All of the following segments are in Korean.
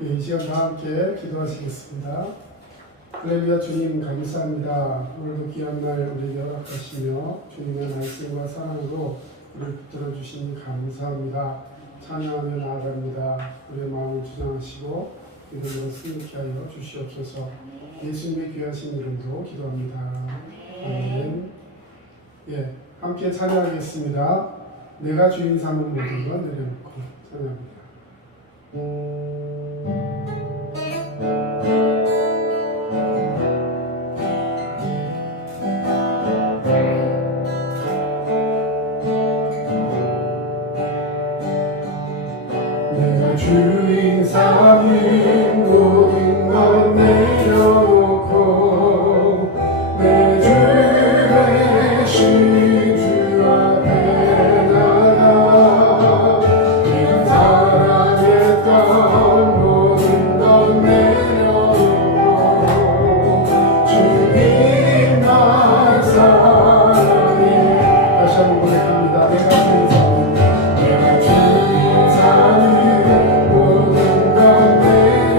이 시간 다 함께 기도하시겠습니다. 할렐루야. 주님 감사합니다. 오늘도 귀한 날 우리에게 허락하시며 주님의 말씀과 사랑으로 우리를 붙들어 주시니 감사합니다. 찬양하며 나아갑니다. 우리의 마음을 주장하시고 믿음으로 승리케 하여 주시옵소서. 예수님의 귀하신 이름으로 기도합니다. 아멘. 예, 함께 찬양하겠습니다. 내가 주인 삼은 모든 것 내려놓고 찬양합니다. 내가 주인 삼은 모든 것 내려놓고 내 주 대신 주 앞에 나가 이 사랑했던 모든 것 내려놓고 주님 날 사랑해. 다시 한번 고백합니다. 내가 주인 삼은 모든 것 내려놓고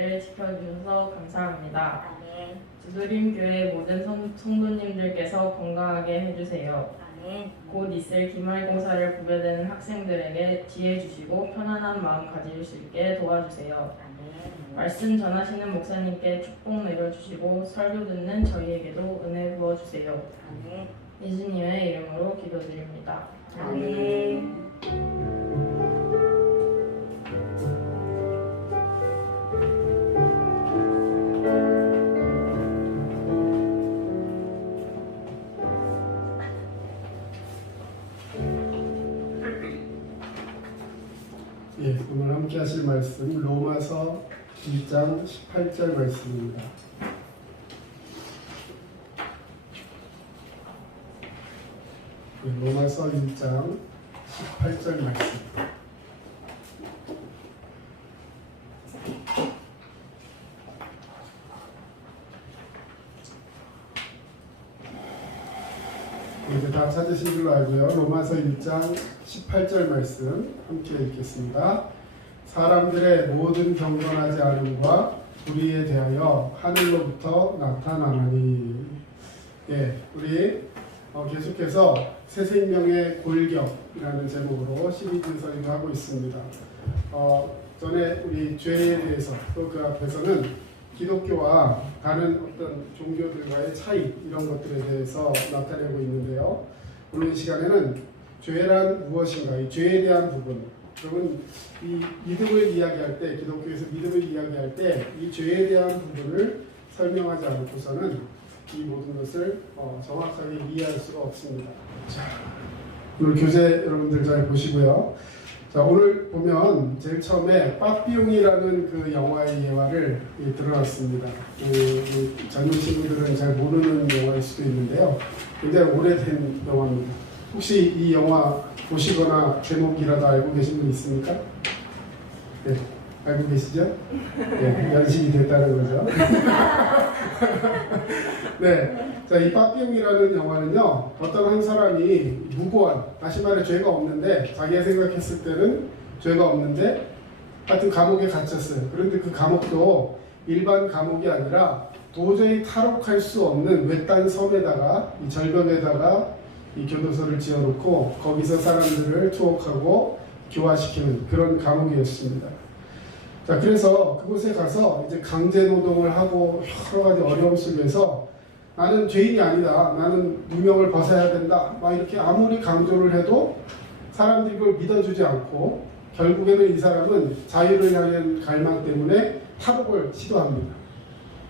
예를 지켜주셔서 감사합니다. 아멘. 두드림 교회 모든 성도님들께서 건강하게 해주세요. 아멘. 곧 있을 기말고사를 구별되는 학생들에게 지혜 주시고 편안한 마음 가질 수 있게 도와주세요. 아멘. 말씀 전하시는 목사님께 축복 내려주시고 설교 듣는 저희에게도 은혜 부어주세요. 아멘. 예수님의 이름으로 기도드립니다. 아멘. 예, 오늘 함께 하실 말씀 로마서 1장 18절 말씀입니다. 예, 로마서 1장 18절 말씀. 이제 다 찾으신 줄로 알고요. 로마서 1장 18절 말씀 함께 읽겠습니다. 사람들의 모든 경건하지 않음과 불의에 대하여 하늘로부터 나타나나니. 예, 우리 계속해서 새 생명의 골격이라는 제목으로 시리즈서기도 하고 있습니다. 전에 우리 죄에 대해서 또 그 앞에서는 기독교와 다른 어떤 종교들과의 차이 이런 것들에 대해서 나타내고 있는데요. 오늘 시간에는 죄란 무엇인가, 이 죄에 대한 부분. 그러면 이 믿음을 이야기할 때, 기독교에서 믿음을 이야기할 때 이 죄에 대한 부분을 설명하지 않고서는 이 모든 것을 정확하게 이해할 수가 없습니다. 자, 오늘 교재 여러분들 잘 보시고요. 자, 오늘 보면 제일 처음에 빠삐용이라는 그 영화의 예화를 들어놨습니다. 젊은 친구들은 잘 모르는 영화일 수도 있는데요. 굉장히 오래된 영화입니다. 혹시 이 영화 보시거나 제목이라도 알고 계신 분 있습니까? 네, 알고 계시죠? 네, 연식이 됐다는 거죠. 네. 자, 이 빠삐용이라는 영화는요, 어떤 한 사람이 무고한, 다시 말해 죄가 없는데, 자기가 생각했을 때는 죄가 없는데, 하여튼 감옥에 갇혔어요. 그런데 그 감옥도 일반 감옥이 아니라 도저히 탈옥할 수 없는 외딴 섬에다가, 이 절벽에다가 이 교도소를 지어놓고, 거기서 사람들을 투옥하고 교화시키는 그런 감옥이었습니다. 자, 그래서 그곳에 가서 이제 강제 노동을 하고 여러 가지 어려움 속에서 나는 죄인이 아니다. 나는 누명을 벗어야 된다. 막 이렇게 아무리 강조를 해도 사람들이 그걸 믿어주지 않고 결국에는 이 사람은 자유를 향한 갈망 때문에 탈옥을 시도합니다.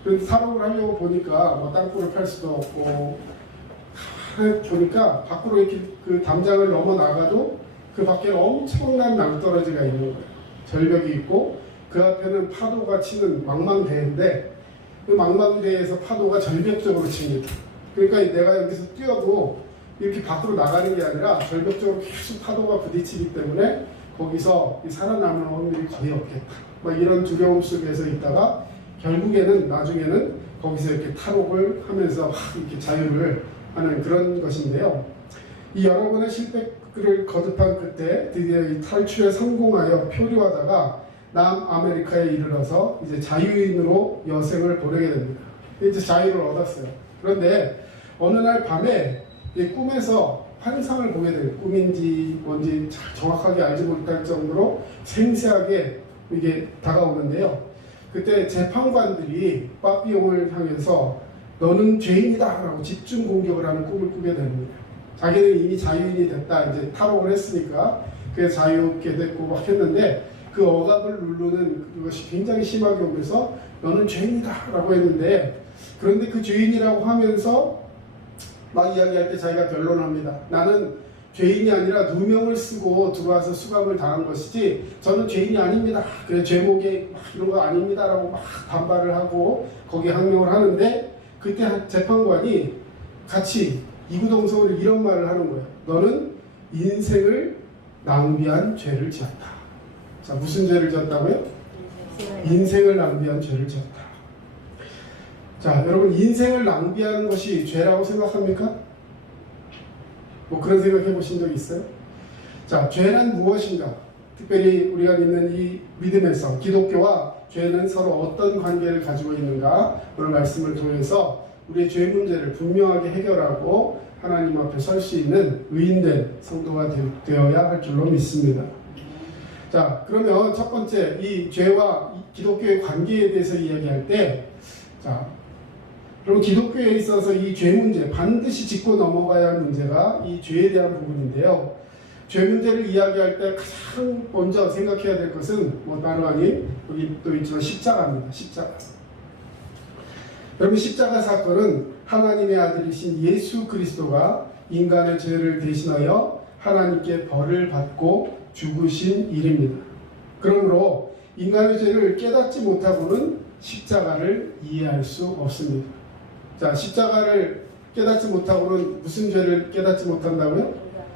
그런데 탈옥을 하려고 보니까 뭐 땅굴을 팔 수도 없고 보니까 밖으로 이렇게 그 담장을 넘어 나가도 그 밖에 엄청난 낭떠러지가 있는 거예요. 절벽이 있고 그 앞에는 파도가 치는 망망대해인데 그 망망대해에서 파도가 절벽적으로 칩니다. 그러니까 내가 여기서 뛰어도 이렇게 밖으로 나가는 게 아니라 절벽적으로 계속 파도가 부딪히기 때문에 거기서 살아남을 확률이 거의 없겠다. 막 이런 두려움 속에서 있다가 결국에는 나중에는 거기서 이렇게 탈옥을 하면서 이렇게 자유를 하는 그런 것인데요. 이 여러 번의 실패를 거듭한 끝에 드디어 이 탈출에 성공하여 표류하다가 남아메리카에 이르러서 이제 자유인으로 여생을 보내게 됩니다. 이제 자유를 얻었어요. 그런데 어느 날 밤에 꿈에서 환상을 보게 돼요. 꿈인지 뭔지 정확하게 알지 못할 정도로 생생하게 이게 다가오는데요. 그때 재판관들이 빠삐용을 향해서 너는 죄인이다 라고 집중 공격을 하는 꿈을 꾸게 됩니다. 자기는 이미 자유인이 됐다. 이제 탈옥을 했으니까 그래서 자유롭게 됐고 막 했는데 그 억압을 누르는 그것이 굉장히 심하게 오면서 너는 죄인이다 라고 했는데 그런데 그 죄인이라고 하면서 막 이야기할 때 자기가 변론합니다. 나는 죄인이 아니라 누명을 쓰고 들어와서 수감을 당한 것이지 저는 죄인이 아닙니다. 그래 죄목에 이런 거 아닙니다 라고 막 반발을 하고 거기에 항명을 하는데 그때 재판관이 같이 이구동성으로 이런 말을 하는 거예요. 너는 인생을 낭비한 죄를 지었다. 자, 무슨 죄를 지었다고요? 인생을 낭비한 죄를 지었다. 자, 여러분 인생을 낭비하는 것이 죄라고 생각합니까? 뭐 그런 생각 해보신 적 있어요? 자, 죄는 무엇인가? 특별히 우리가 믿는 이 믿음에서 기독교와 죄는 서로 어떤 관계를 가지고 있는가 오늘 말씀을 통해서 우리의 죄 문제를 분명하게 해결하고 하나님 앞에 설 수 있는 의인된 성도가 되어야 할 줄로 믿습니다. 자, 그러면 첫 번째 이 죄와 기독교의 관계에 대해서 이야기할 때, 자, 그럼 기독교에 있어서 이 죄 문제 반드시 짚고 넘어가야 할 문제가 이 죄에 대한 부분인데요. 죄 문제를 이야기할 때 가장 먼저 생각해야 될 것은 뭐 다름 아닌 여기 또 있지만 십자가입니다. 십자가. 여러분 십자가 사건은 하나님의 아들이신 예수 그리스도가 인간의 죄를 대신하여 하나님께 벌을 받고 죽으신 일입니다. 그러므로 인간의 죄를 깨닫지 못하고는 십자가를 이해할 수 없습니다. 자, 십자가를 깨닫지 못하고는 무슨 죄를 깨닫지 못한다고요?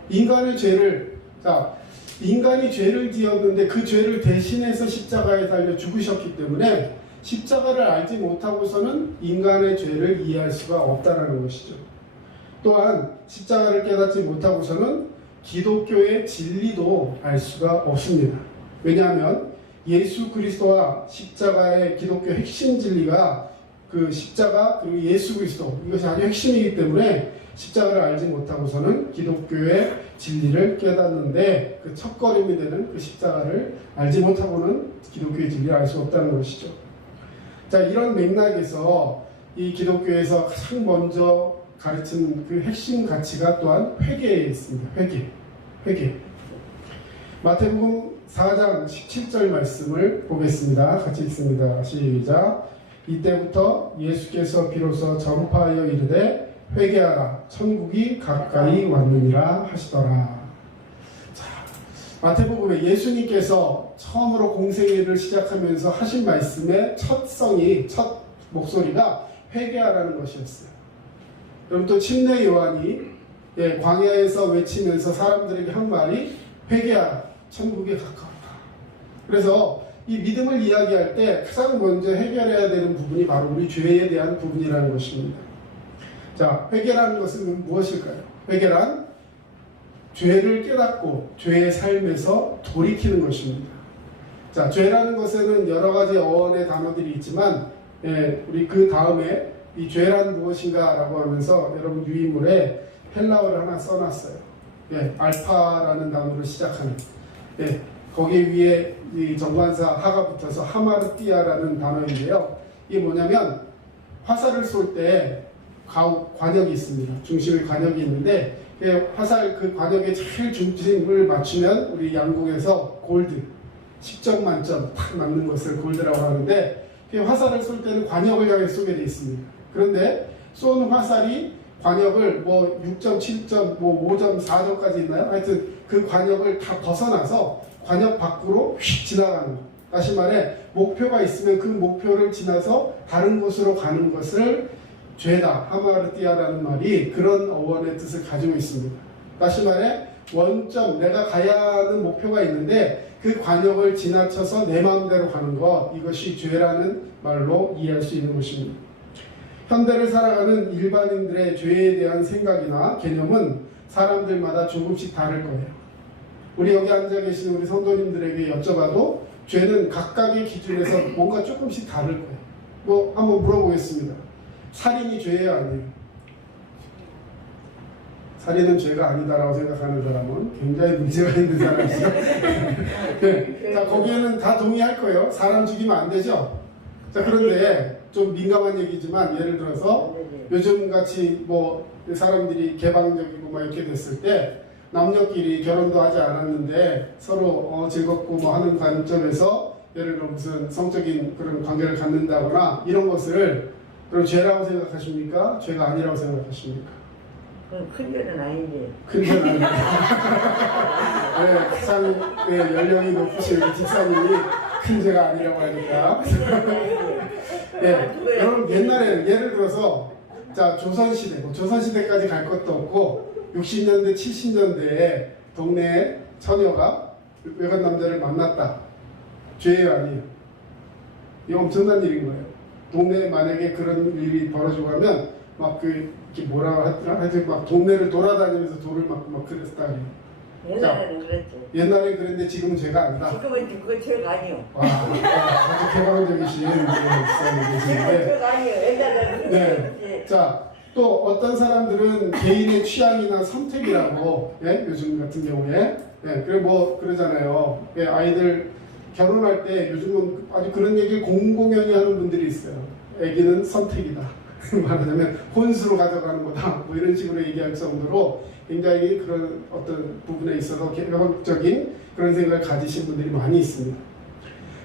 인간의 죄를, 자, 인간이 죄를 지었는데 그 죄를 대신해서 십자가에 달려 죽으셨기 때문에 십자가를 알지 못하고서는 인간의 죄를 이해할 수가 없다는 것이죠. 또한 십자가를 깨닫지 못하고서는 기독교의 진리도 알 수가 없습니다. 왜냐하면 예수 그리스도와 십자가의 기독교 핵심 진리가 그 십자가 그리고 예수 그리스도 이것이 아주 핵심이기 때문에 십자가를 알지 못하고서는 기독교의 진리를 깨닫는데 그 첫걸음이 되는 그 십자가를 알지 못하고는 기독교의 진리를 알 수 없다는 것이죠. 자, 이런 맥락에서 이 기독교에서 가장 먼저 가르치는 그 핵심 가치가 또한 회개에 있습니다. 회개. 마태복음 4장 17절 말씀을 보겠습니다. 같이 읽습니다. 시작. 이때부터 예수께서 비로소 전파하여 이르되 회개하라 천국이 가까이 왔느니라 하시더라. 자, 마태복음에 예수님께서 처음으로 공생애를 시작하면서 하신 말씀의 첫 목소리가 회개하라는 것이었어요. 그럼 또 침례 요한이 광야에서 외치면서 사람들에게 한 말이 회개하라 천국이 가까웠다. 그래서 이 믿음을 이야기할 때 가장 먼저 해결해야 되는 부분이 바로 우리 죄에 대한 부분이라는 것입니다. 자, 회개라는 것은 무엇일까요? 회개란 죄를 깨닫고 죄의 삶에서 돌이키는 것입니다. 자, 죄라는 것에는 여러 가지 어원의 단어들이 있지만 우리 그 다음에 이 죄란 무엇인가 라고 하면서 여러분 유인물에 헬라어를 하나 써놨어요. 알파라는 단어로 시작하는 거기 위에 이 정관사 하가 붙어서 하마르티아라는 단어인데요. 이게 뭐냐면 화살을 쏠 때 관역이 있습니다. 중심에 관역이 있는데 화살 그 관역에 제일 중심을 맞추면 우리 양궁에서 골드 10점 만점 딱 맞는 것을 골드라고 하는데 화살을 쏠 때는 관역을 향해 쏘게 되어 있습니다. 그런데 쏜 화살이 관역을 뭐 6점, 7점, 뭐 5점, 4점까지 있나요? 하여튼 그 관역을 다 벗어나서 관역 밖으로 휙 지나가는 것. 다시 말해 목표가 있으면 그 목표를 지나서 다른 곳으로 가는 것을 죄다, 하마르티아라는 말이 그런 어원의 뜻을 가지고 있습니다. 다시 말해 원점, 내가 가야 하는 목표가 있는데 그 관역을 지나쳐서 내 마음대로 가는 것, 이것이 죄라는 말로 이해할 수 있는 것입니다. 현대를 살아가는 일반인들의 죄에 대한 생각이나 개념은 사람들마다 조금씩 다를 거예요. 우리 여기 앉아 계신 우리 성도님들에게 여쭤봐도 죄는 각각의 기준에서 뭔가 조금씩 다를 거예요. 뭐 한번 물어보겠습니다. 살인이 죄예요, 아니에요? 살인은 죄가 아니다라고 생각하는 사람은 굉장히 문제가 있는 사람이죠. 네. 자, 거기에는 다 동의할 거예요. 사람 죽이면 안 되죠. 자, 그런데 좀 민감한 얘기지만 예를 들어서 요즘 같이 뭐 사람들이 개방적이고 막 이렇게 됐을 때 남녀끼리 결혼도 하지 않았는데 서로 즐겁고 뭐 하는 관점에서 예를 들어 무슨 성적인 그런 관계를 갖는다거나 이런 것을 그럼 죄라고 생각하십니까? 죄가 아니라고 생각하십니까? 그건 큰 죄는 아닌데. 큰 죄는 아닙니다. 네, 가장 연령이 높으신 우리 집사님이 큰 죄가 아니라고 하니까. 네, 여러분 옛날에 예를 들어서 자 조선시대, 조선시대까지 갈 것도 없고 60년대, 70년대에 동네에 처녀가 외간 남자를 만났다. 죄예요, 아니에요? 이거 엄청난 일인 거예요. 동네에 만약에 그런 일이 벌어지고 하면 막 이렇게 뭐라고 하더라? 하여튼 막 동네를 돌아다니면서 돌을 맞고 막 그랬다 그래요. 옛날에는 그랬지. 옛날에 그랬는데 지금은 죄가 아니다. 지금은 그거 죄가 아니요. 와, 아주 개방적이신 목사님 계시는데. 죄가 아니요. 옛날에는 네. 그랬지. 자, 또 어떤 사람들은 개인의 취향이나 선택이라고, 예? 요즘 같은 경우에, 예, 그래 뭐 그러잖아요. 예, 아이들 결혼할 때 요즘은 아주 그런 얘기를 공공연히 하는 분들이 있어요. 아기는 선택이다. 말하자면 혼수로 가져가는 거다. 뭐 이런 식으로 얘기할 정도로 굉장히 그런 어떤 부분에 있어서 개혁적인 그런 생각을 가지신 분들이 많이 있습니다.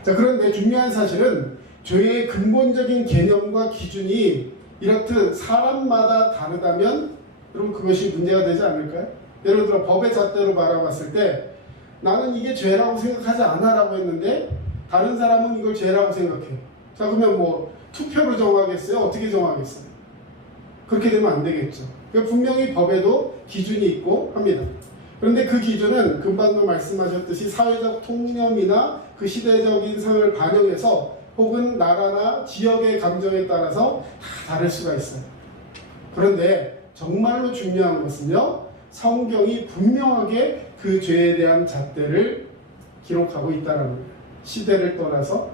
자, 그런데 중요한 사실은 죄의 근본적인 개념과 기준이 이렇듯 사람마다 다르다면 여러분 그것이 문제가 되지 않을까요? 예를 들어 법의 잣대로 바라봤을 때 나는 이게 죄라고 생각하지 않아 라고 했는데 다른 사람은 이걸 죄라고 생각해요. 자, 그러면 뭐 투표로 정하겠어요? 어떻게 정하겠어요? 그렇게 되면 안 되겠죠. 그러니까 분명히 법에도 기준이 있고 합니다. 그런데 그 기준은 금방도 말씀하셨듯이 사회적 통념이나 그 시대적인 상을 반영해서 혹은 나라나 지역의 감정에 따라서 다 다를 수가 있어요. 그런데 정말로 중요한 것은요, 성경이 분명하게 그 죄에 대한 잣대를 기록하고 있다는 거예요. 시대를 떠나서,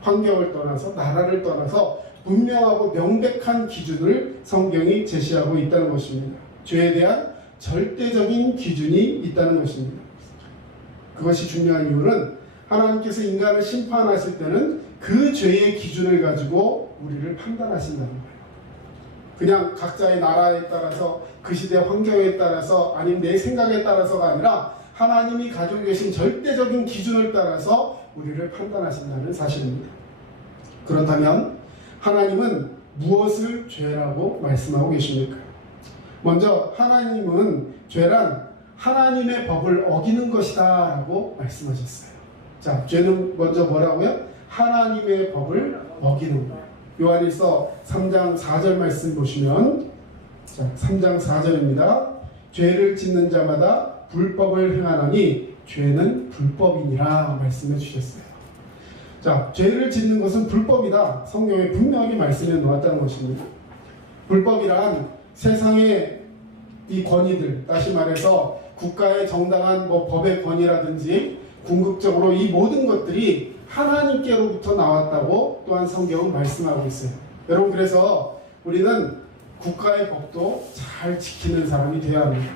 환경을 떠나서, 나라를 떠나서 분명하고 명백한 기준을 성경이 제시하고 있다는 것입니다. 죄에 대한 절대적인 기준이 있다는 것입니다. 그것이 중요한 이유는 하나님께서 인간을 심판하실 때는 그 죄의 기준을 가지고 우리를 판단하신다는 거예요. 그냥 각자의 나라에 따라서 그 시대 환경에 따라서 아니면 내 생각에 따라서가 아니라 하나님이 가지고 계신 절대적인 기준을 따라서 우리를 판단하신다는 사실입니다. 그렇다면 하나님은 무엇을 죄라고 말씀하고 계십니까? 먼저 하나님은 죄란 하나님의 법을 어기는 것이다 라고 말씀하셨어요. 자, 죄는 먼저 뭐라고요? 하나님의 법을 어기는 거예요. 요한일서 3장 4절 말씀 보시면, 자, 3장 4절입니다. 죄를 짓는 자마다 불법을 행하나니 죄는 불법이니라 말씀해 주셨어요. 자, 죄를 짓는 것은 불법이다. 성경에 분명하게 말씀해 놓았다는 것입니다. 불법이란 세상의 이 권위들, 다시 말해서 국가의 정당한 뭐 법의 권위라든지 궁극적으로 이 모든 것들이 하나님께로부터 나왔다고 또한 성경은 말씀하고 있어요. 여러분, 그래서 우리는 국가의 법도 잘 지키는 사람이 되어야 합니다.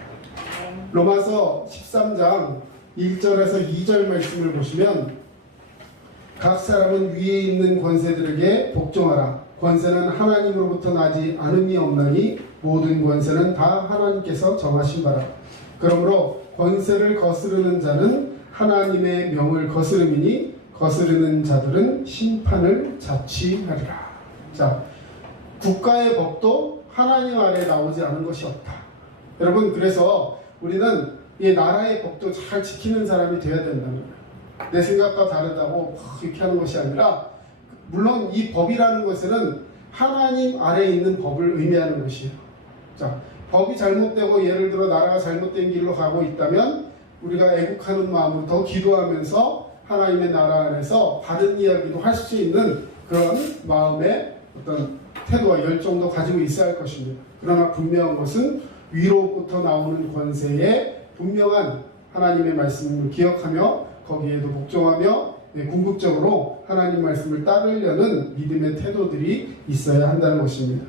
로마서 13장 1절에서 2절 말씀을 보시면 각 사람은 위에 있는 권세들에게 복종하라. 권세는 하나님으로부터 나지 않음이 없나니 모든 권세는 다 하나님께서 정하신 바라. 그러므로 권세를 거스르는 자는 하나님의 명을 거스름이니 거스르는 자들은 심판을 자취하리라. 자, 국가의 법도 하나님 아래 나오지 않은 것이 없다. 여러분, 그래서 우리는 이 나라의 법도 잘 지키는 사람이 되어야 된다는 거예요. 내 생각과 다르다고 이렇게 하는 것이 아니라, 물론 이 법이라는 것은 하나님 아래에 있는 법을 의미하는 것이에요. 자, 법이 잘못되고 예를 들어 나라가 잘못된 길로 가고 있다면 우리가 애국하는 마음으로 더 기도하면서 하나님의 나라 안에서 다른 이야기도 할 수 있는 그런 마음의 어떤 태도와 열정도 가지고 있어야 할 것입니다. 그러나 분명한 것은 위로부터 나오는 권세에 분명한 하나님의 말씀을 기억하며 거기에도 복종하며 궁극적으로 하나님 말씀을 따르려는 믿음의 태도들이 있어야 한다는 것입니다.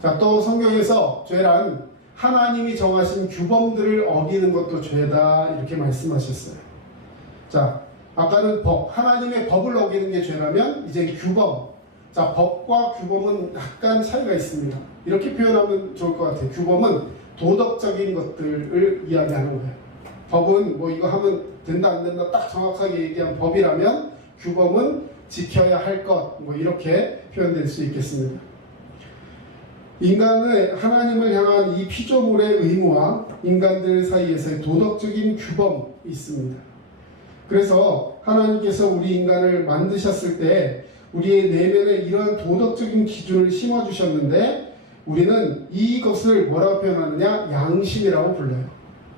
자, 또 성경에서 죄란 하나님이 정하신 규범들을 어기는 것도 죄다 이렇게 말씀하셨어요. 자, 아까는 법, 하나님의 법을 어기는 게 죄라면 이제 규범. 자, 법과 규범은 약간 차이가 있습니다. 이렇게 표현하면 좋을 것 같아요. 규범은 도덕적인 것들을 이야기하는 거예요. 법은 뭐 이거 하면 된다 안 된다 딱 정확하게 얘기한 법이라면 규범은 지켜야 할 것, 뭐 이렇게 표현될 수 있겠습니다. 인간의 하나님을 향한 이 피조물의 의무와 인간들 사이에서의 도덕적인 규범이 있습니다. 그래서 하나님께서 우리 인간을 만드셨을 때 우리의 내면에 이러한 도덕적인 기준을 심어주셨는데 우리는 이것을 뭐라고 표현하느냐? 양심이라고 불러요.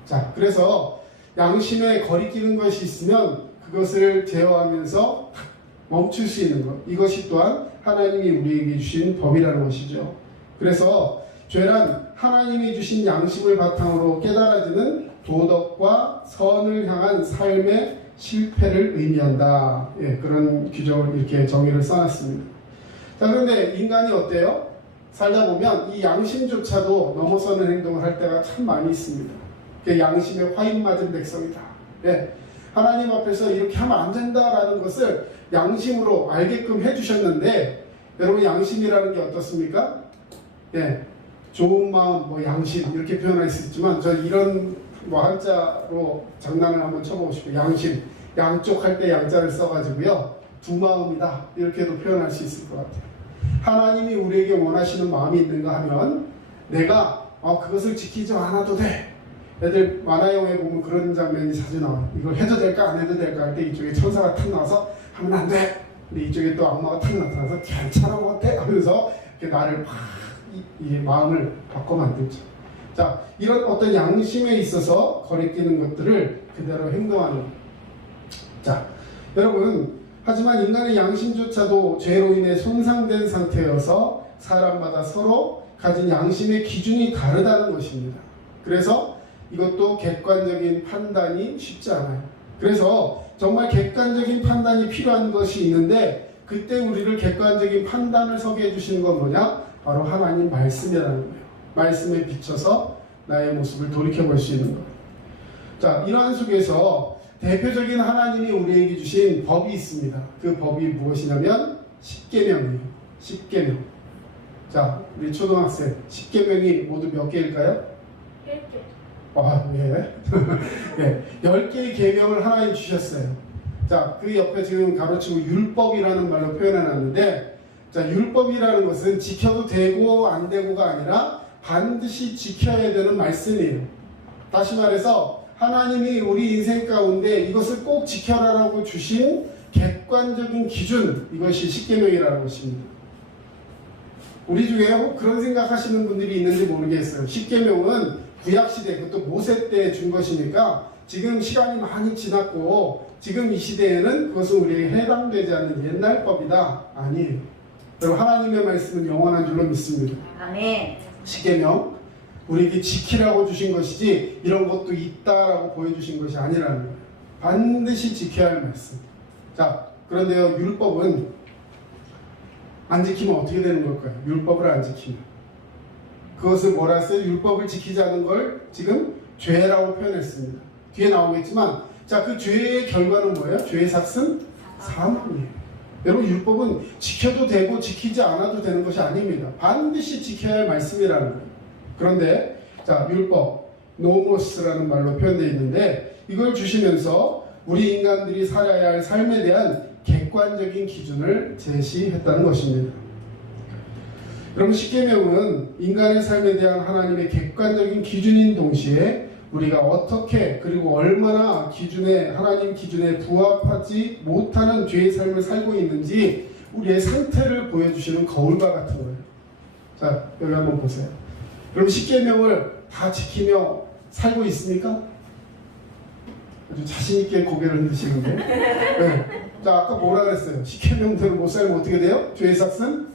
자, 그래서 양심에 거리끼는 것이 있으면 그것을 제어하면서 멈출 수 있는 것, 이것이 또한 하나님이 우리에게 주신 법이라는 것이죠. 그래서 죄란 하나님이 주신 양심을 바탕으로 깨달아지는 도덕과 선을 향한 삶의 실패를 의미한다. 예, 그런 규정을 이렇게 정의를 써놨습니다. 자, 그런데 인간이 어때요? 살다 보면 이 양심조차도 넘어서는 행동을 할 때가 참 많이 있습니다. 그게 양심에 화인 맞은 백성이다. 예, 하나님 앞에서 이렇게 하면 안 된다라는 것을 양심으로 알게끔 해주셨는데, 여러분 양심이라는 게 어떻습니까? 예, 좋은 마음, 뭐 양심 이렇게 표현할 수 있지만 저 이런 뭐 한자로 장난을 한번 쳐보고 싶어요. 양심, 양쪽 할 때 양자를 써가지고요, 두 마음이다 이렇게도 표현할 수 있을 것 같아요. 하나님이 우리에게 원하시는 마음이 있는가 하면 내가 그것을 지키지 않아도 돼. 애들 만화 영화에 보면 그런 장면이 자주 나와요. 이걸 해도 될까 안 해도 될까 할 때 이쪽에 천사가 탁 나와서 하면 안 돼. 근데 이쪽에 또 악마가 탁 나타나서 괜찮아 못해 하면서 이렇게 나를 막 이 마음을 바꿔 만들죠. 자, 이런 어떤 양심에 있어서 거리끼는 것들을 그대로 행동하는 거예요. 자, 여러분, 하지만 인간의 양심조차도 죄로 인해 손상된 상태여서 사람마다 서로 가진 양심의 기준이 다르다는 것입니다. 그래서 이것도 객관적인 판단이 쉽지 않아요. 그래서 정말 객관적인 판단이 필요한 것이 있는데, 그때 우리를 객관적인 판단을 서게 해주시는 건 뭐냐? 바로 하나님 말씀이라는 거예요. 말씀에 비춰서 나의 모습을 돌이켜볼 수 있는 거예요. 자, 이러한 속에서 대표적인 하나님이 우리에게 주신 법이 있습니다. 그 법이 무엇이냐면 십계명이에요. 십계명. 자, 우리 초등학생 십계명이 모두 몇 개일까요? 10개. 예. 예, 10개의 계명을 하나님 주셨어요. 자, 그 옆에 지금 가로치고 율법이라는 말로 표현해놨는데, 자, 율법이라는 것은 지켜도 되고 안 되고가 아니라 반드시 지켜야 되는 말씀이에요. 다시 말해서 하나님이 우리 인생 가운데 이것을 꼭 지켜라라고 주신 객관적인 기준, 이것이 십계명이라는 것입니다. 우리 중에 혹 그런 생각하시는 분들이 있는지 모르겠어요. 십계명은 구약시대, 그것도 모세 때 준 것이니까 지금 시간이 많이 지났고 지금 이 시대에는 그것은 우리에게 해당되지 않는 옛날 법이다. 아니에요. 여러분, 하나님의 말씀은 영원한 줄로 믿습니다. 아멘. 십계명, 우리에게 지키라고 주신 것이지 이런 것도 있다라고 보여주신 것이 아니라는 거예요. 반드시 지켜야 할 말씀. 자, 그런데요, 율법은 안 지키면 어떻게 되는 걸까요? 율법을 안 지키면. 그것을 뭐라 했어요? 율법을 지키지 않은 걸 지금 죄라고 표현했습니다. 뒤에 나오겠지만, 자, 그 죄의 결과는 뭐예요? 죄의 삭은 사망이에요. 여러분, 율법은 지켜도 되고 지키지 않아도 되는 것이 아닙니다. 반드시 지켜야 할 말씀이라는 거예요. 그런데 자, 율법, 노모스라는 말로 표현되어 있는데, 이걸 주시면서 우리 인간들이 살아야 할 삶에 대한 객관적인 기준을 제시했다는 것입니다. 여러분, 십계명은 인간의 삶에 대한 하나님의 객관적인 기준인 동시에 우리가 어떻게 그리고 얼마나 하나님 기준에 부합하지 못하는 죄의 삶을 살고 있는지 우리의 상태를 보여주시는 거울과 같은 거예요. 자, 여기 한번 보세요. 그럼 십계명을 다 지키며 살고 있습니까? 아주 자신있게 고개를 흔드시는데. 네. 자, 아까 뭐라 그랬어요? 십계명대로 못 살면 어떻게 돼요? 죄의 삭은? 사망.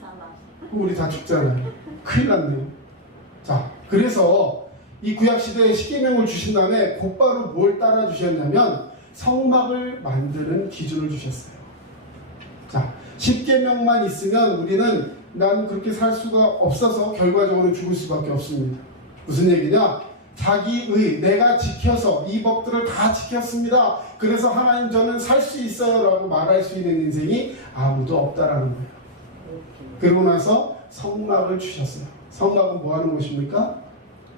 우리 다 죽잖아요. 큰일 났네요. 자, 그래서 이 구약시대에 십계명을 주신 다음에 곧바로 뭘 따라 주셨냐면 성막을 만드는 기준을 주셨어요. 자, 십계명만 있으면 우리는 난 그렇게 살 수가 없어서 결과적으로 죽을 수밖에 없습니다. 무슨 얘기냐? 자기의, 내가 지켜서 이 법들을 다 지켰습니다. 그래서 하나님 저는 살 수 있어요 라고 말할 수 있는 인생이 아무도 없다라는 거예요. 그러고 나서 성막을 주셨어요. 성막은 뭐 하는 곳입니까?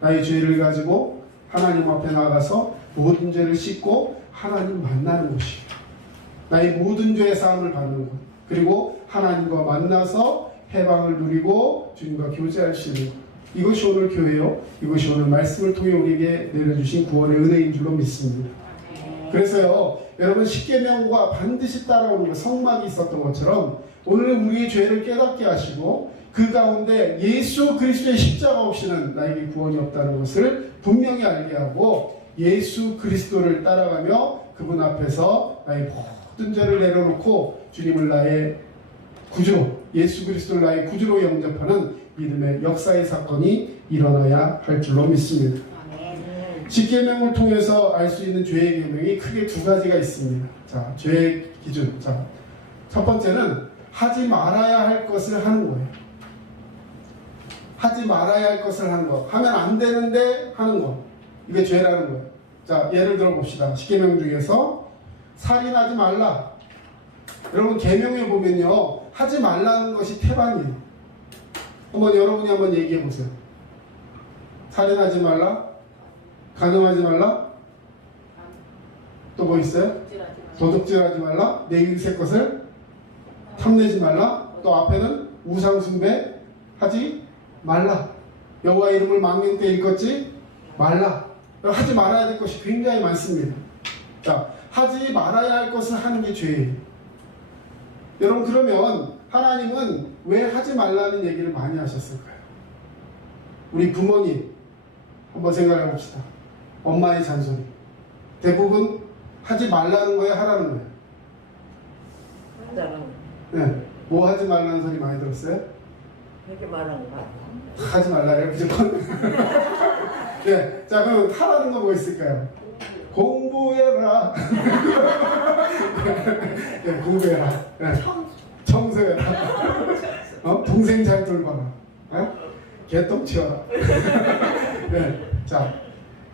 나의 죄를 가지고 하나님 앞에 나가서 모든 죄를 씻고 하나님 만나는 곳이에요. 나의 모든 죄의 사함을 받는 곳, 그리고 하나님과 만나서 해방을 누리고 주님과 교제할 수 있는 것. 이것이 오늘 교회요, 이것이 오늘 말씀을 통해 우리에게 내려주신 구원의 은혜인 줄로 믿습니다. 그래서요, 여러분, 십계명과 반드시 따라오는 그 성막이 있었던 것처럼 오늘 우리의 죄를 깨닫게 하시고 그 가운데 예수 그리스도의 십자가 없이는 나에게 구원이 없다는 것을 분명히 알게 하고 예수 그리스도를 따라가며 그분 앞에서 나의 모든 죄를 내려놓고 주님을 나의 구주로, 예수 그리스도를 나의 구주로 영접하는 믿음의 역사의 사건이 일어나야 할 줄로 믿습니다. 십계명을 통해서 알 수 있는 죄의 계명이 크게 두 가지가 있습니다. 자, 죄의 기준. 자, 첫 번째는 하지 말아야 할 것을 하는 거예요. 하지 말아야 할 것을 하는 거. 하면 안 되는데 하는 거. 이게 죄라는 거예요. 자, 예를 들어 봅시다. 십계명 중에서 살인하지 말라. 여러분 계명에 보면요, 하지 말라는 것이 태반이에요. 여러분이 한번 얘기해 보세요. 살인하지 말라, 간음하지 말라, 또 뭐 있어요? 도둑질하지 말라, 내 이웃의 것을 탐내지 말라, 또 앞에는 우상 숭배하지 말라, 여호와 이름을 망령되이 일컫지 말라. 하지 말아야 될 것이 굉장히 많습니다. 자, 하지 말아야 할 것을 하는 게 죄예요. 여러분, 그러면 하나님은 왜 하지 말라는 얘기를 많이 하셨을까요? 우리 부모님 한번 생각해 봅시다. 엄마의 잔소리 대부분 하지 말라는 거예요, 하라는 거예요? 한다는 네, 뭐 하지 말라는 소리 많이 들었어요? 그렇게 말한 거 같아. 하지 말라래요, 무조건. 네, 자, 그럼 하라는 거 뭐 있을까요? 공부해라. 네, 공부해라. 네. 청소해라. 동생 잘 돌봐라. 개똥 치워라. 네, 자,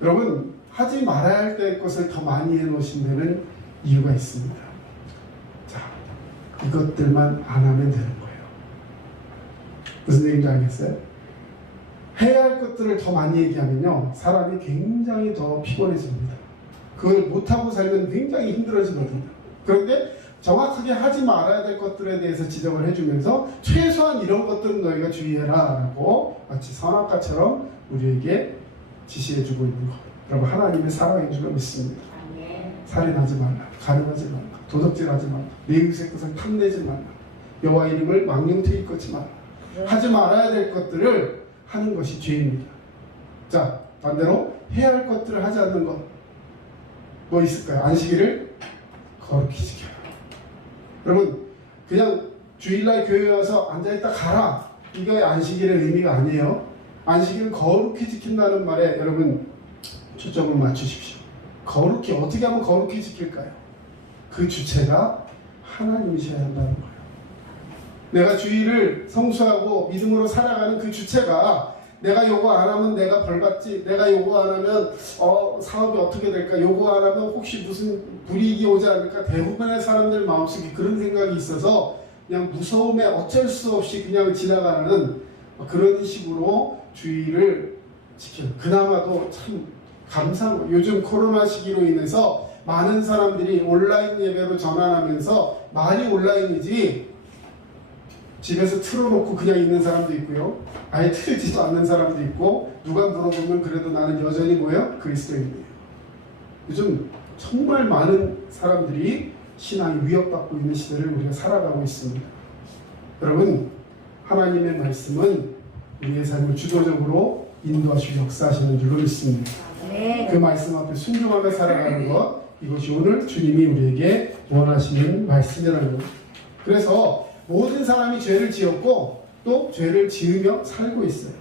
여러분, 하지 말아야 할 때 것을 더 많이 해놓으신 데는 이유가 있습니다. 자, 이것들만 안 하면 되는 거예요. 무슨 얘기인지 알겠어요? 해야 할 것들을 더 많이 얘기하면요, 사람이 굉장히 더 피곤해집니다. 그걸 못하고 살면 굉장히 힘들어지거든요. 그런데 정확하게 하지 말아야 될 것들에 대해서 지적을 해주면서 최소한 이런 것들은 너희가 주의해라 라고 마치 선악과처럼 우리에게 지시해주고 있는 것. 여러분, 하나님의 사랑인 줄 믿습니다. 살인하지 말라, 간음하지 말라, 도둑질하지 말라, 내 이웃의 것을 탐내지 말라, 여호와 이름을 망령되이 일컫지 말라. 하지 말아야 될 것들을 하는 것이 죄입니다. 자, 반대로 해야 할 것들을 하지 않는 것 뭐 있을까요? 안식일을 거룩히 지켜라. 여러분, 그냥 주일날 교회 와서 앉아있다 가라, 이게 안식일의 의미가 아니에요. 안식일을 거룩히 지킨다는 말에 여러분 초점을 맞추십시오. 거룩히, 어떻게 하면 거룩히 지킬까요? 그 주체가 하나님이셔야 한다는 거예요. 내가 주일을 성수하고 믿음으로 살아가는 그 주체가 내가 요거 안 하면 내가 벌받지, 내가 요거 안 하면 사업이 어떻게 될까, 요거 안 하면 혹시 무슨 불이익이 오지 않을까, 대부분의 사람들 마음속에 그런 생각이 있어서 그냥 무서움에 어쩔 수 없이 그냥 지나가는 그런 식으로 주의를 지켜요. 그나마도 참 감사한 거예요. 요즘 코로나 시기로 인해서 많은 사람들이 온라인 예배로 전환하면서 말이 온라인이지 집에서 틀어놓고 그냥 있는 사람도 있고요, 아예 틀지도 않는 사람도 있고, 누가 물어보면 그래도 나는 여전히 뭐예요? 그리스도인이에요. 요즘 정말 많은 사람들이 신앙이 위협받고 있는 시대를 우리가 살아가고 있습니다. 여러분, 하나님의 말씀은 우리의 삶을 주도적으로 인도하시고 역사하시는 줄로 믿습니다. 그 말씀 앞에 순종하며 살아가는 것, 이것이 오늘 주님이 우리에게 원하시는 말씀이라는 것. 그래서 모든 사람이 죄를 지었고 또 죄를 지으며 살고 있어요.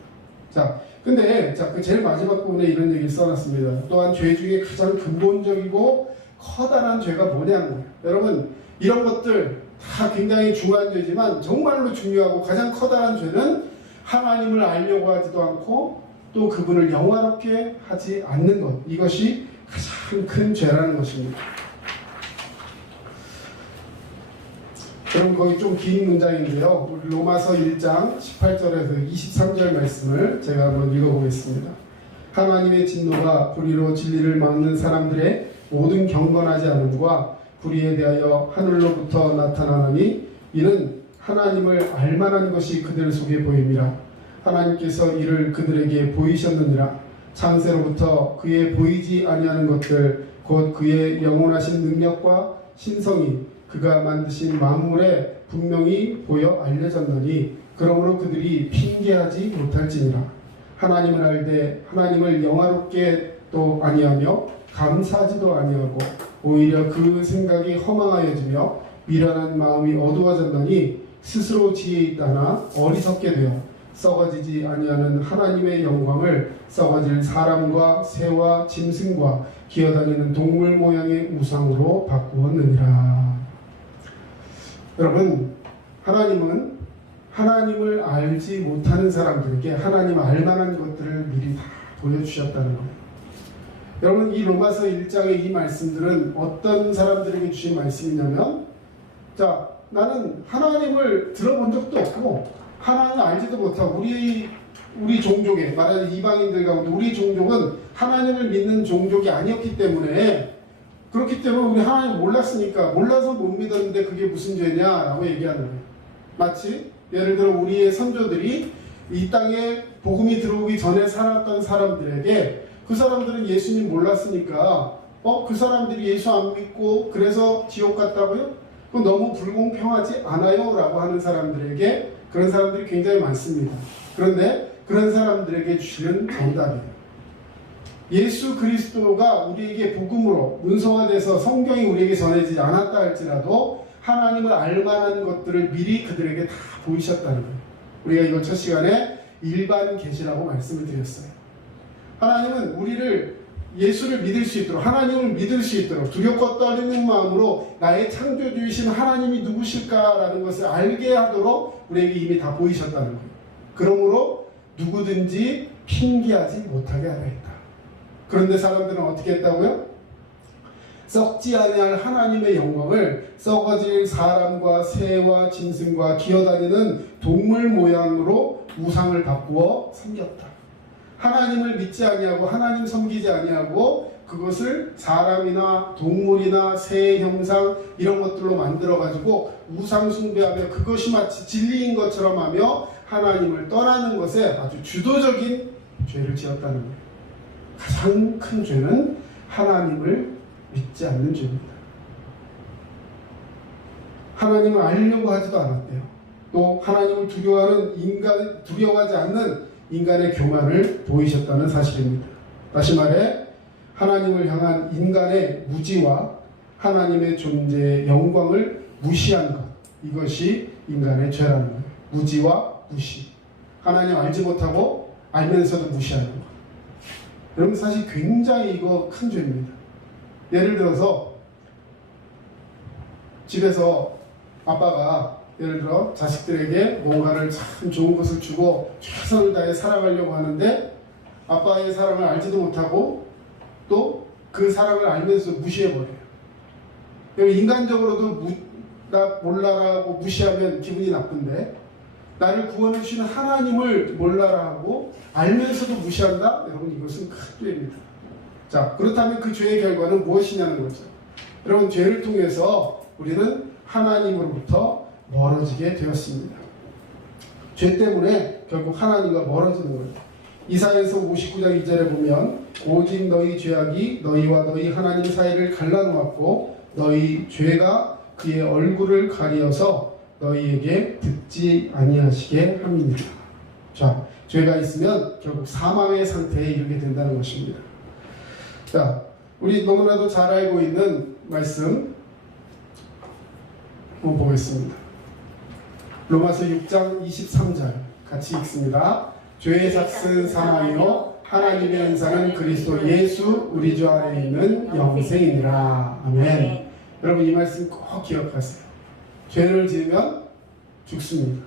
자, 근데 그 제일 마지막 부분에 이런 얘기를 써놨습니다. 또한 죄 중에 가장 근본적이고 커다란 죄가 뭐냐는 거예요. 여러분, 이런 것들 다 굉장히 중요한 죄지만 정말로 중요하고 가장 커다란 죄는 하나님을 알려고 하지도 않고 또 그분을 영화롭게 하지 않는 것, 이것이 가장 큰 죄라는 것입니다. 여러분, 거기 좀 긴 문장인데요, 우리 로마서 1장 18절에서 23절 말씀을 제가 한번 읽어보겠습니다. 하나님의 진노가 불의로 진리를 막는 사람들의 모든 경건하지 않음과 불의에 대하여 하늘로부터 나타나나니 이는 하나님을 알만한 것이 그들 속에 보임이라. 하나님께서 이를 그들에게 보이셨느니라. 창세로부터 그의 보이지 아니하는 것들 곧 그의 영원하신 능력과 신성이 그가 만드신 만물에 분명히 보여 알려졌느니 그러므로 그들이 핑계하지 못할지니라. 하나님을 알되 하나님을 영화롭게 또 아니하며 감사하지도 아니하고 오히려 그 생각이 허망하여지며 미련한 마음이 어두워졌느니 스스로 지혜 있다나 어리석게 되어 썩어지지 아니하는 하나님의 영광을 썩어질 사람과 새와 짐승과 기어다니는 동물 모양의 우상으로 바꾸었느니라. 여러분, 하나님은 하나님을 알지 못하는 사람들에게 하나님 알만한 것들을 미리 다 보여주셨다는 거예요. 여러분, 이 로마서 1장의 이 말씀들은 어떤 사람들에게 주신 말씀이냐면, 자, 나는 하나님을 들어본 적도 없고 하나님을 알지도 못하고 우리 종족에, 말하는 이방인들 가운데 우리 종족은 하나님을 믿는 종족이 아니었기 때문에, 그렇기 때문에 우리 하나님을 몰랐으니까, 몰라서 못 믿었는데 그게 무슨 죄냐라고 얘기하는 거예요. 마치 예를 들어 우리의 선조들이 이 땅에 복음이 들어오기 전에 살았던 사람들에게, 그 사람들은 예수님 몰랐으니까 그 사람들이 예수 안 믿고 그래서 지옥 갔다고요? 그건 너무 불공평하지 않아요? 라고 하는 사람들에게, 그런 사람들이 굉장히 많습니다. 그런데 그런 사람들에게 주시는 정답이에요. 예수 그리스도가 우리에게 복음으로 문서화돼서 성경이 우리에게 전해지지 않았다 할지라도 하나님을 알만한 것들을 미리 그들에게 다 보이셨다는 거예요. 우리가 이번 첫 시간에 일반 계시라고 말씀을 드렸어요. 하나님은 우리를 예수를 믿을 수 있도록, 하나님을 믿을 수 있도록 두렵고 떨리는 마음으로 나의 창조주이신 하나님이 누구실까라는 것을 알게 하도록 우리에게 이미 다 보이셨다는 거예요. 그러므로 누구든지 핑계하지 못하게 하려 했다. 그런데 사람들은 어떻게 했다고요? 썩지 아니할 하나님의 영광을 썩어질 사람과 새와 짐승과 기어다니는 동물 모양으로 우상을 바꾸어 섬겼다. 하나님을 믿지 아니하고 하나님 섬기지 아니하고 그것을 사람이나 동물이나 새 형상 이런 것들로 만들어가지고 우상 숭배하며 그것이 마치 진리인 것처럼 하며 하나님을 떠나는 것에 아주 주도적인 죄를 지었다는 거예요. 가장 큰 죄는 하나님을 믿지 않는 죄입니다. 하나님을 알려고 하지도 않았대요. 또 하나님을 두려워하지 않는 인간의 교만을 보이셨다는 사실입니다. 다시 말해 하나님을 향한 인간의 무지와 하나님의 존재의 영광을 무시한 것, 이것이 인간의 죄라는 거예요. 무지와 무시. 하나님 알지 못하고 알면서도 무시하는 것. 여러분, 사실 굉장히 이거 큰 죄입니다. 예를 들어서 집에서 아빠가 예를 들어 자식들에게 뭔가를 참 좋은 것을 주고 최선을 다해 살아가려고 하는데 아빠의 사랑을 알지도 못하고 또 그 사랑을 알면서 무시해버려요. 인간적으로도 나 몰라라고 무시하면 기분이 나쁜데, 나를 구원해 주시는 하나님을 몰라라 하고 알면서도 무시한다? 여러분, 이것은 큰 죄입니다. 자, 그렇다면 그 죄의 결과는 무엇이냐는 거죠. 여러분, 죄를 통해서 우리는 하나님으로부터 멀어지게 되었습니다. 죄 때문에 결국 하나님과 멀어지는 거예요. 이사야서 59장 2절에 보면 오직 너희 죄악이 너희와 너희 하나님 사이를 갈라놓았고 너희 죄가 그의 얼굴을 가리어서 너희에게 듣지 아니하시게 함이니라. 자, 죄가 있으면 결국 사망의 상태에 이르게 된다는 것입니다. 자, 우리 너무나도 잘 알고 있는 말씀 한번 보겠습니다. 로마서 6장 23절 같이 읽습니다. 죄의 삭은 사망이요 하나님의 은사는 그리스도 예수 우리 주 안에 있는 영생이니라. 아멘. 여러분, 이 말씀 꼭 기억하세요. 죄를 지으면 죽습니다.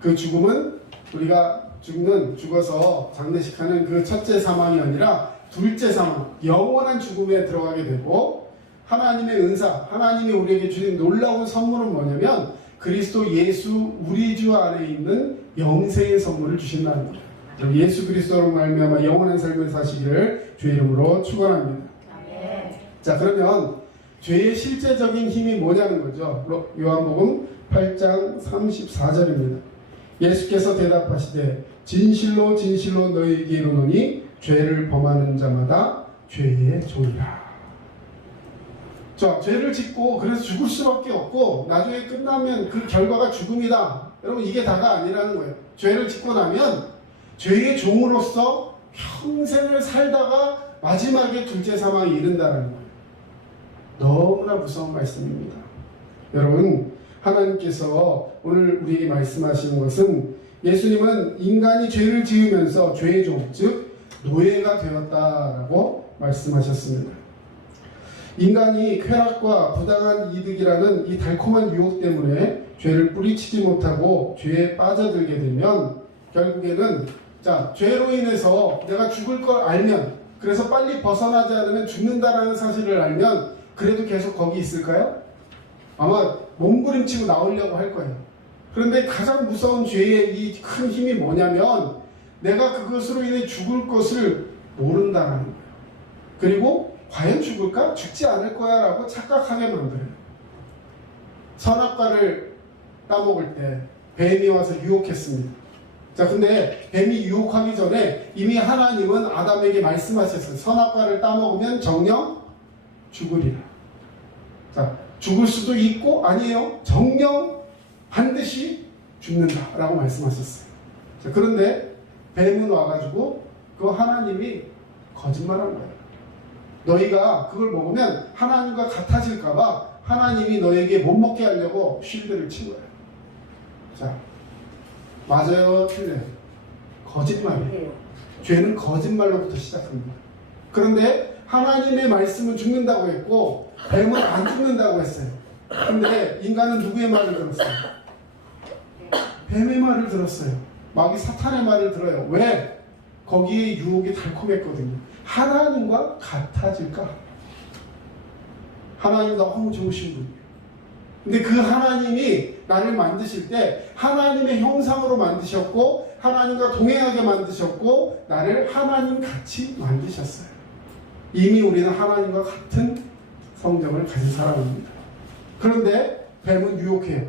그 죽음은 우리가 죽어서 장례식하는 그 첫째 사망이 아니라 둘째 사망, 영원한 죽음에 들어가게 되고, 하나님의 은사, 하나님이 우리에게 주신 놀라운 선물은 뭐냐면 그리스도 예수 우리 주 안에 있는 영생의 선물을 주신다는 거예요. 예수 그리스도로 말미암아 영원한 삶을 사시기를 주의 이름으로 축원합니다. 자, 그러면 죄의 실제적인 힘이 뭐냐는 거죠. 요한복음 8장 34절입니다. 예수께서 대답하시되 진실로 진실로 너희에게 이르노니 죄를 범하는 자마다 죄의 종이라. 자, 죄를 짓고 그래서 죽을 수밖에 없고 나중에 끝나면 그 결과가 죽음이다. 여러분, 이게 다가 아니라는 거예요. 죄를 짓고 나면 죄의 종으로서 평생을 살다가 마지막에 둘째 사망에 이른다는 거예요. 너무나 무서운 말씀입니다. 여러분, 하나님께서 오늘 우리에게 말씀하시는 것은 예수님은 인간이 죄를 지으면서 죄의 종, 즉 노예가 되었다라고 말씀하셨습니다. 인간이 쾌락과 부당한 이득이라는 이 달콤한 유혹 때문에 죄를 뿌리치지 못하고 죄에 빠져들게 되면 결국에는 죄로 인해서 내가 죽을 걸 알면, 그래서 빨리 벗어나지 않으면 죽는다라는 사실을 알면 그래도 계속 거기 있을까요? 아마 몸부림치고 나오려고 할 거예요. 그런데 가장 무서운 죄의 이 큰 힘이 뭐냐면 내가 그것으로 인해 죽을 것을 모른다는 거예요. 그리고 과연 죽을까? 죽지 않을 거야 라고 착각하게 만들어요. 선악과를 따먹을 때 뱀이 와서 유혹했습니다. 근데 뱀이 유혹하기 전에 이미 하나님은 아담에게 말씀하셨어요. 선악과를 따먹으면 정녕 죽으리라. 죽을 수도 있고 아니에요. 정녕 반드시 죽는다라고 말씀하셨어요. 그런데 뱀은 와가지고 그 하나님이 거짓말한 거예요. 너희가 그걸 먹으면 하나님과 같아질까봐 하나님이 너에게 못 먹게 하려고 쉴드를 친 거예요. 맞아요, 틀려요? 거짓말이에요. 죄는 거짓말로부터 시작합니다. 그런데 하나님의 말씀은 죽는다고 했고 뱀은 안 죽는다고 했어요. 그런데 인간은 누구의 말을 들었어요? 뱀의 말을 들었어요. 마귀 사탄의 말을 들어요. 왜? 거기에 유혹이 달콤했거든요. 하나님과 같아질까? 하나님 너무 좋으신 분이에요. 근데 그 하나님이 나를 만드실 때 하나님의 형상으로 만드셨고 하나님과 동행하게 만드셨고 나를 하나님 같이 만드셨어요. 이미 우리는 하나님과 같은 성정을 가진 사람입니다. 그런데 뱀은 유혹해요.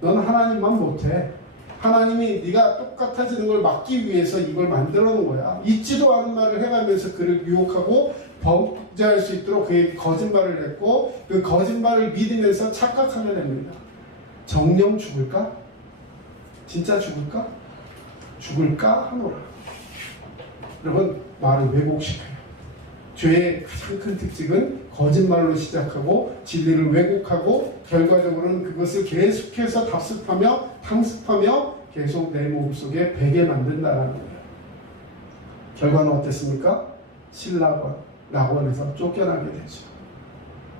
넌 하나님만 못해. 하나님이 네가 똑같아지는 걸 막기 위해서 이걸 만들어 놓은 거야. 있지도 않은 말을 해가면서 그를 유혹하고 범죄할 수 있도록 그에게 거짓말을 했고 그 거짓말을 믿으면서 착각하게 됩니다. 정녕 죽을까? 진짜 죽을까? 죽을까 하노라. 여러분, 말을 왜곡시켜요. 죄의 가장 큰 특징은 거짓말로 시작하고 진리를 왜곡하고 결과적으로는 그것을 계속해서 답습하며 탕습하며 계속 내 몸속에 배게 만든다는 거예요. 결과는 어땠습니까? 신라권, 낙원에서 쫓겨나게 되죠.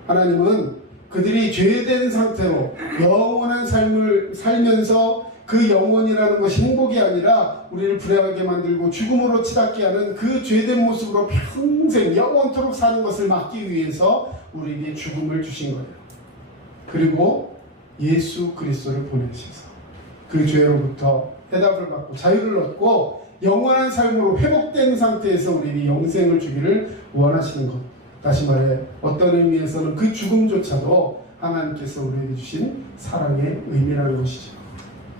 하나님은 그들이 죄된 상태로 영원한 삶을 살면서 그 영원이라는 것이 행복이 아니라 우리를 불행하게 만들고 죽음으로 치닫게 하는 그 죄된 모습으로 평생 영원토록 사는 것을 막기 위해서 우리에게 죽음을 주신 거예요. 그리고 예수 그리스도를 보내셔서 그 죄로부터 해답을 받고 자유를 얻고 영원한 삶으로 회복된 상태에서 우리에게 영생을 주기를 원하시는 것. 다시 말해 어떤 의미에서는 그 죽음조차도 하나님께서 우리에게 주신 사랑의 의미라는 것이죠.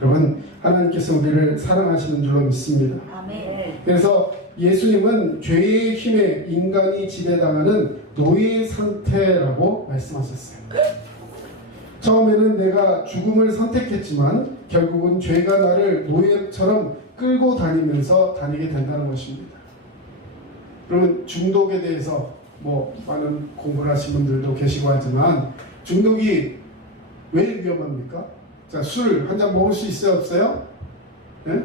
여러분, 하나님께서 우리를 사랑하시는 줄로 믿습니다. 아멘. 그래서 예수님은 죄의 힘에 인간이 지배당하는 노예 상태라고 말씀하셨어요. 처음에는 내가 죽음을 선택했지만 결국은 죄가 나를 노예처럼 끌고 다니게 된다는 것입니다. 그러면 중독에 대해서 많은 공부를 하신 분들도 계시고 하지만 중독이 왜 위험합니까? 술 한 잔 먹을 수 있어요, 없어요? 네?